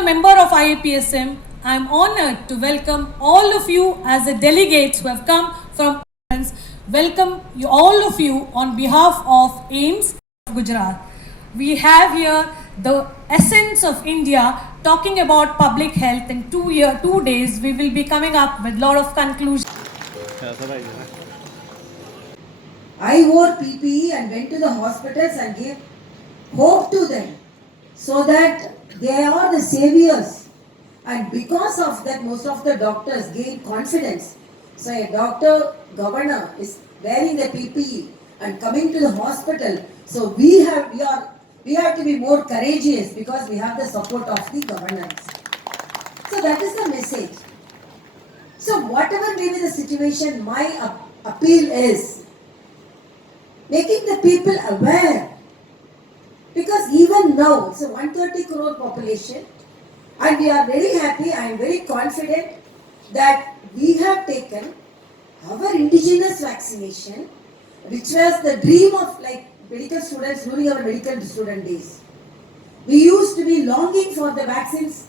a member of IAPSM, I am honored to welcome all of you as the delegates who have come from welcome you, all of you on behalf of AIMS Gujarat. We have here the essence of India talking about public health. In 2 days we will be coming up with a lot of conclusions. I wore PPE and went to the hospitals and gave hope to them so that they are the saviors. And because of that, most of the doctors gain confidence. So a doctor, governor is wearing the PPE and coming to the hospital. So we have to be more courageous because we have the support of the governors. So that is the message. So whatever may be the situation, my appeal is making the people aware. Because even now, it's a 130 crore population, and we are very happy, I am very confident that we have taken our indigenous vaccination, which was the dream of like medical students during our medical student days. We used to be longing for the vaccines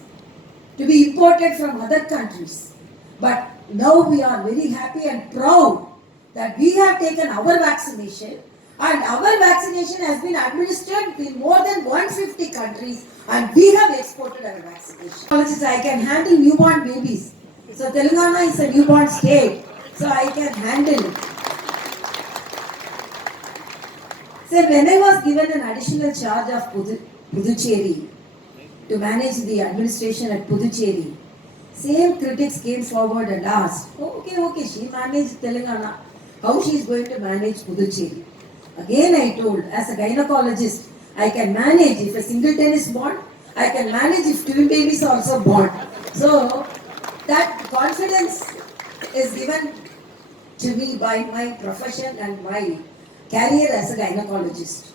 to be imported from other countries. But now we are very happy and proud that we have taken our vaccination, and our vaccination has been administered in more than 150 countries, and we have exported our vaccination. I can handle newborn babies. So Telangana is a newborn state, so I can handle it. So when I was given an additional charge of Puducherry to manage the administration at Puducherry, same critics came forward and asked, okay, she managed Telangana, how she is going to manage Puducherry? Again I told, as a gynecologist, I can manage if a singleton is born, I can manage if twin babies are also born. So that confidence is given to me by my profession and my career as a gynecologist.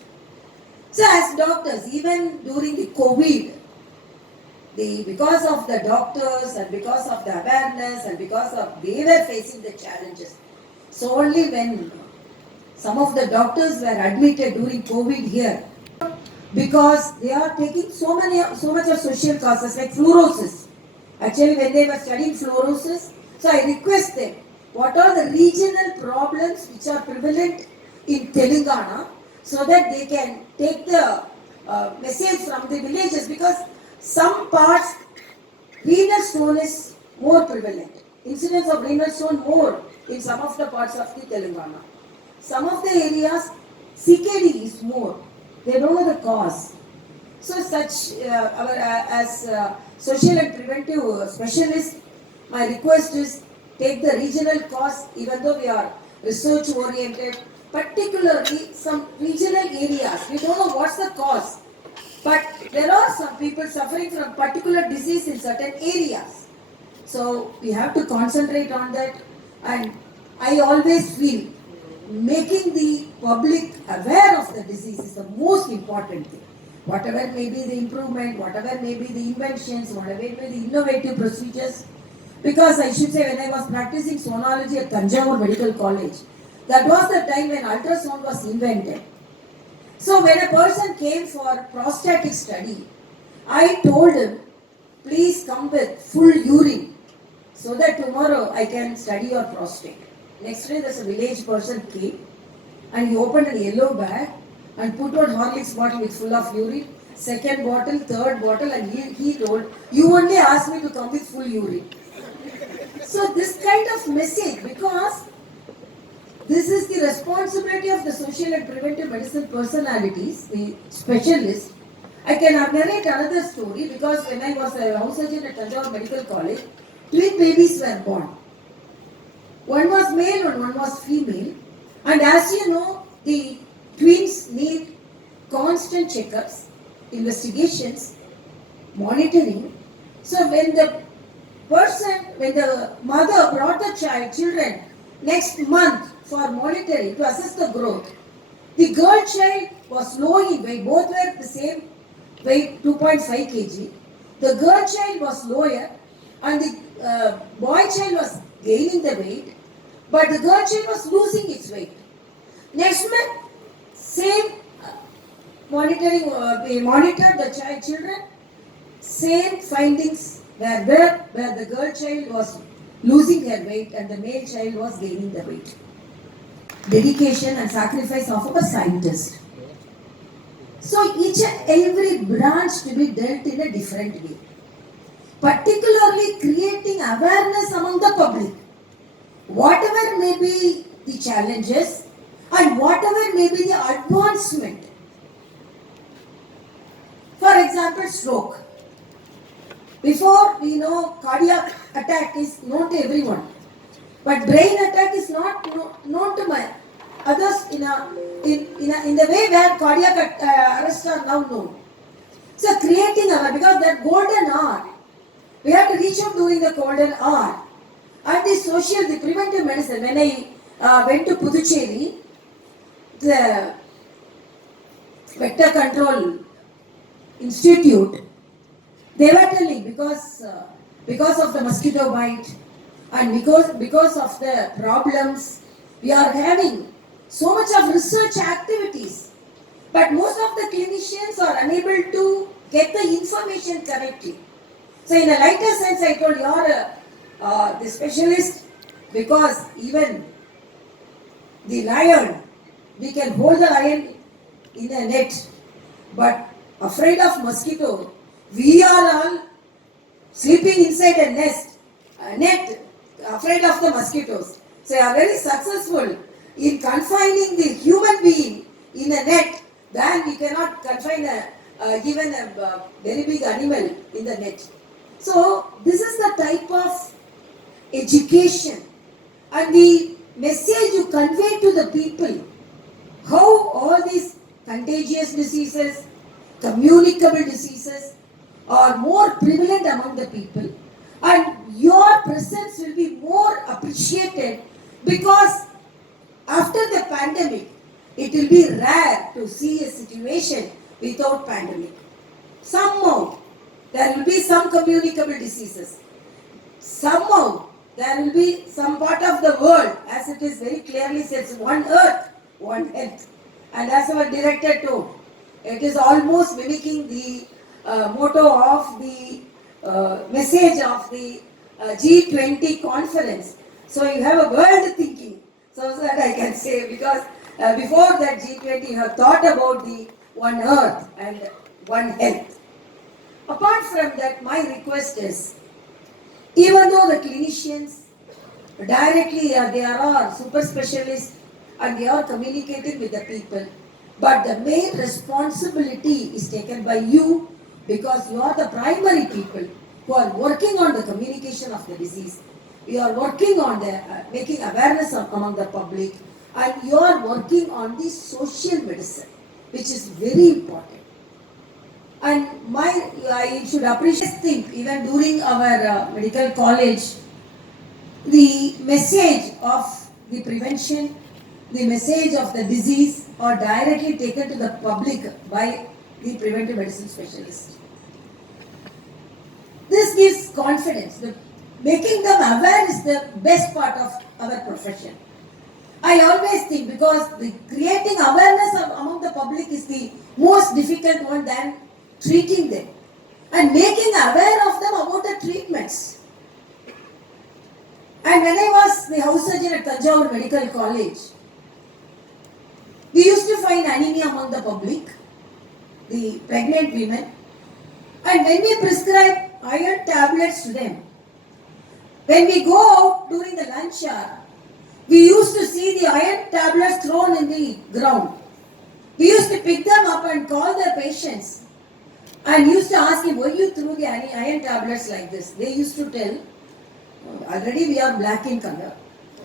So as doctors, even during the COVID, because of the doctors and because of the awareness and because of they were facing the challenges. So only when some of the doctors were admitted during COVID here, because they are taking so much of social causes like fluorosis. Actually, when they were studying fluorosis, so I request them, what are the regional problems which are prevalent in Telangana, so that they can take the message from the villages, because some parts renal stone is more prevalent. Incidence of renal stone more in some of the parts of the Telangana. Some of the areas CKD is more. They don't know the cause. So such as social and preventive specialists, my request is take the regional cause, even though we are research oriented, particularly some regional areas. We don't know what's the cause, but there are some people suffering from particular disease in certain areas. So we have to concentrate on that, and I always feel making the public aware of the disease is the most important thing. Whatever may be the improvement, whatever may be the inventions, whatever may be the innovative procedures. Because I should say, when I was practicing sonology at Tanjavur Medical College, that was the time when ultrasound was invented. So when a person came for prostatic study, I told him, please come with full urine so that tomorrow I can study your prostate. Next day there's a village person came and he opened a yellow bag and put one Horlicks bottle with full of urine, second bottle, third bottle, and he told, you only asked me to come with full urine. So this kind of message, because this is the responsibility of the social and preventive medicine personalities, the specialists. I can narrate another story, because when I was a house surgeon at Tanjavur Medical College, twin babies were born. One was male and one was female. And as you know, the twins need constant checkups, investigations, monitoring. So when the mother brought the children next month for monitoring to assess the growth, the girl child was low in weight. Both were the same weight, 2.5 kg. The girl child was lower and the boy child was gaining the weight, but the girl child was losing its weight. Next month, same monitoring, we monitored the children. Same findings where the girl child was losing her weight and the male child was gaining the weight. Dedication and sacrifice of a scientist. So each and every branch to be dealt in a different way. Particularly creating awareness among the public. Whatever may be the challenges and whatever may be the advancement. For example, stroke. Before we know cardiac attack is known to everyone. But brain attack is not known to my others in the way where cardiac arrests are now known. So creating because that golden hour, we have to reach out during the golden hour. And the preventive medicine, when I went to Puducherry, the Vector Control Institute, they were telling because of the mosquito bite and because of the problems, we are having so much of research activities. But most of the clinicians are unable to get the information correctly. So in a lighter sense, I told you are the specialist, because even the lion, we can hold the lion in a net, but afraid of mosquito, we are all sleeping inside a net, afraid of the mosquitoes. So you are very successful in confining the human being in a net, then we cannot confine even a very big animal in the net. So this is the type of education and the message you convey to the people, how all these contagious diseases, communicable diseases are more prevalent among the people, and your presence will be more appreciated, because after the pandemic it will be rare to see a situation without pandemic. Somehow there will be some communicable diseases. Somehow there will be some part of the world, as it is very clearly says, one earth, one health. And as our director told, it is almost mimicking the motto of the message of the G20 conference. So you have a world thinking, so that I can say, because before that G20 you have thought about the one earth and one health. Apart from that, my request is, even though the clinicians directly they are super specialists and they are communicating with the people, but the main responsibility is taken by you, because you are the primary people who are working on the communication of the disease. You are working on the making awareness among the public, and you are working on the social medicine, which is very important. And I should appreciate, even during our medical college, the message of the prevention, the message of the disease are directly taken to the public by the preventive medicine specialist. This gives confidence. Making them aware is the best part of our profession. I always think, because the creating awareness among the public is the most difficult one than treating them, and making aware of them about the treatments. And when I was the house surgeon at Tanjavur Medical College, we used to find anemia among the public, the pregnant women, and when we prescribe iron tablets to them, when we go out during the lunch hour, we used to see the iron tablets thrown in the ground. We used to pick them up and call the patients and used to ask him, why you threw the iron tablets like this? They used to tell, already we are black in color.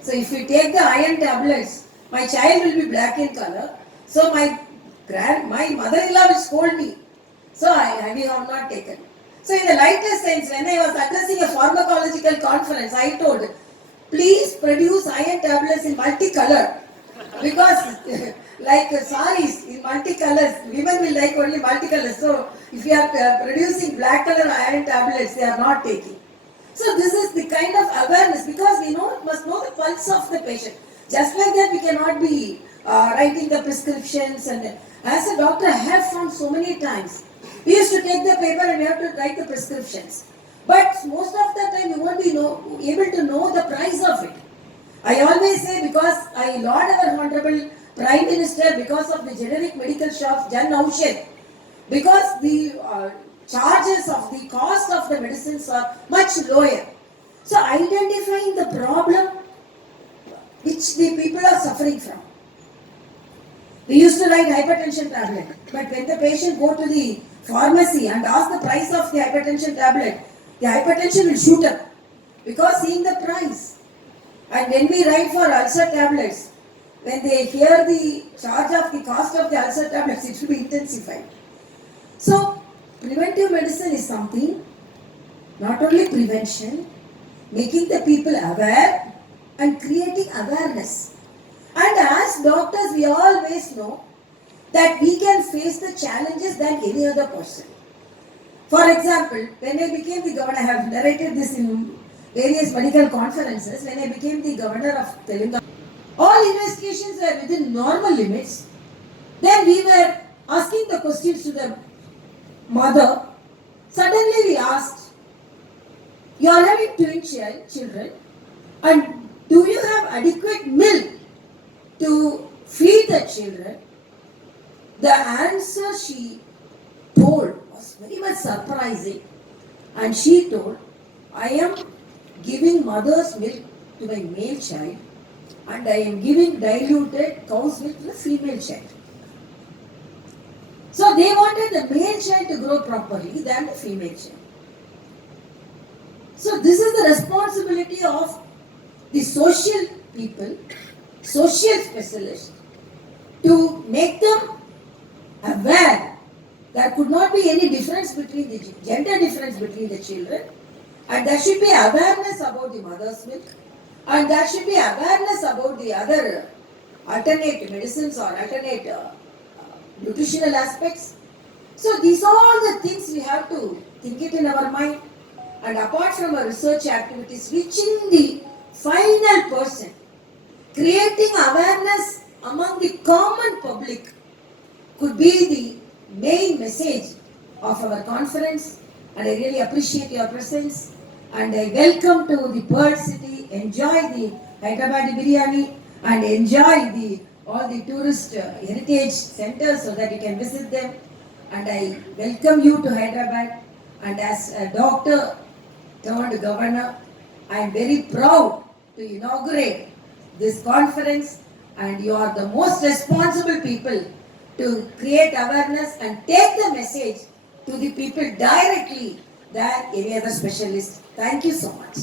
So if we take the iron tablets, my child will be black in color. So my mother-in-law will scold me. So we have not taken. So in the lighter sense, when I was addressing a pharmacological conference, I told, please produce iron tablets in multicolor, because like saris in multicolors, women will like only multicolors. So if you are producing black color iron tablets, they are not taking. So this is the kind of awareness, because we must know the pulse of the patient. Just like that, we cannot be writing the prescriptions. And as a doctor, I have found so many times, We used to take the paper and we have to write the prescriptions. But most of the time you won't be able to know the price of it. I always say, because I laud our Honorable Prime Minister because of the generic medical shops, Jan Aushad, because the charges of the cost of the medicines are much lower. So identifying the problem which the people are suffering from. We used to write hypertension tablet, but when the patient go to the pharmacy and ask the price of the hypertension tablet, the hypertension will shoot up because seeing the price. And when we write for ulcer tablets, when they hear the charge of the cost of the ulcer tablets, it will be intensified. So preventive medicine is something, not only prevention, making the people aware and creating awareness. And as doctors, we always know that we can face the challenges than any other person. For example, when I became the governor, I have narrated this in various medical conferences, when I became the governor of Telangana, all investigations were within normal limits. Then we were asking the questions to the mother. Suddenly we asked, you are having twin children, and do you have adequate milk to feed the children? The answer she told was very much surprising, and she told, I am giving mother's milk to my male child and I am giving diluted cow's milk to the female child. So they wanted the male child to grow properly than the female child. So this is the responsibility of the social people, social specialists, to make them aware there could not be any difference between the gender difference between the children, and there should be awareness about the mother's milk, and there should be awareness about the other alternate medicines or alternate nutritional aspects. So these are all the things we have to think it in our mind. And apart from our research activities, reaching the final person, creating awareness among the common public could be the main message of our conference. And I really appreciate your presence. And I welcome to the Pearl City. Enjoy the Hyderabadi biryani and enjoy all the tourist heritage centers so that you can visit them. And I welcome you to Hyderabad. And as a doctor turned governor, I am very proud to inaugurate this conference, and you are the most responsible people to create awareness and take the message to the people directly than any other specialist. Thank you so much.